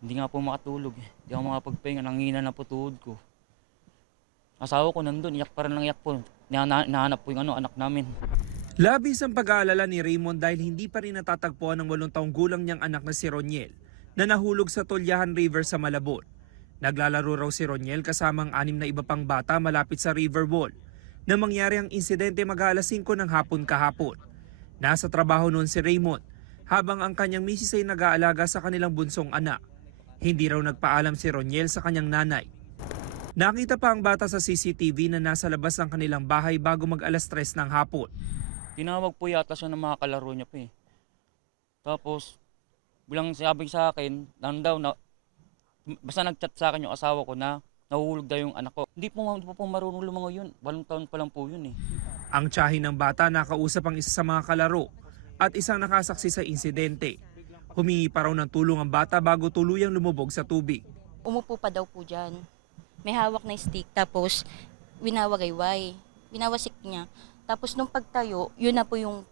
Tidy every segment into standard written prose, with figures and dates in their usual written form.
Hindi nga po makatulog eh. Hindi ako makapagpahinga, nanghina na po tuhod ko. Asawa ko nandun, iyak pa rin ng iyak po. Nahanap po yung anak namin. Labis ang pag-aalala ni Raymond dahil hindi pa rin natatagpuan ng 8 taong gulang niyang anak na si Roniel na nahulog sa Tulyahan River sa Malabon. Naglalaro raw si Roniel kasama ang 6 na iba pang bata malapit sa river wall na mangyari ang insidente mag-aalas 5 ng hapon kahapon. Nasa trabaho noon si Raymond habang ang kanyang misis ay nag-aalaga sa kanilang bunsong anak. Hindi raw nagpaalam si Roniel sa kanyang nanay. Nakita pa ang bata sa CCTV na nasa labas ng kanilang bahay bago mag-alas 3 ng hapon. Tinawag po yata siya ng mga kalaro niya po eh. Tapos, bilang sabi sa akin, basta nag-chat sa akin yung asawa ko na nahuhulog daw yung anak ko. Hindi po marunong lumangoy yun. 8 taon pa lang po yun eh. Ang tiyahin ng bata nakausap ang isa sa mga kalaro at isang nakasaksi sa insidente. Humingi pa raw ng tulong ang bata bago tuluyang lumubog sa tubig. Umupo pa daw po dyan. May hawak na stick, tapos winawagayway. Winawasik niya. Tapos nung pagtayo, yun na po yung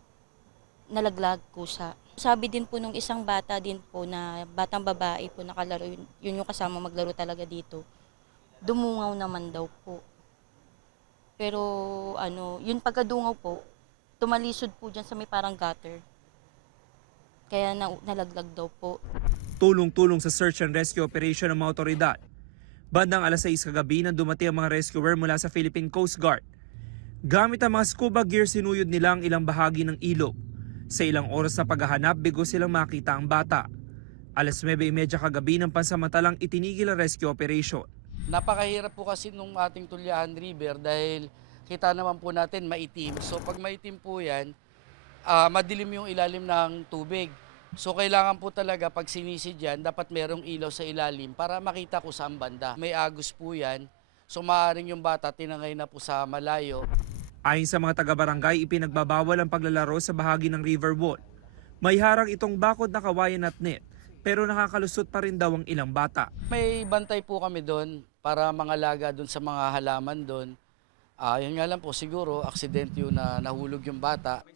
nalaglag kusa. Sabi din po nung isang bata din po na batang babae po nakalaro, yun yung kasama maglaro talaga dito. Dumungaw naman daw po. Pero yun pagkadungaw po, tumalisod po dyan sa may parang gutter. Kaya nalaglag daw po. Tulong-tulong sa search and rescue operation ng mga otoridad. Bandang alas 6 kagabi nang dumating ang mga rescuer mula sa Philippine Coast Guard. Gamit ang mga scuba gear sinuyod nila ang ilang bahagi ng ilog. Sa ilang oras na paghahanap, bigo silang makita ang bata. Alas 9:30 kagabi ng pansamantalang itinigil ang rescue operation. Napakahirap po kasi nung ating Tulyahan River dahil kita naman po natin maitim. So pag maitim po yan, madilim yung ilalim ng tubig. So kailangan po talaga pag sinisid yan, dapat merong ilaw sa ilalim para makita kung saan banda. May agos po yan, so maaaring yung bata tinangay na po sa malayo. Ayon sa mga taga-barangay, ipinagbabawal ang paglalaro sa bahagi ng river wall. May harang itong bakod na kawayan at net, pero nakakalusot pa rin daw ang ilang bata. May bantay po kami doon para mangalaga doon sa mga halaman doon. Yun nga lang po siguro, aksidente yun na nahulog yung bata.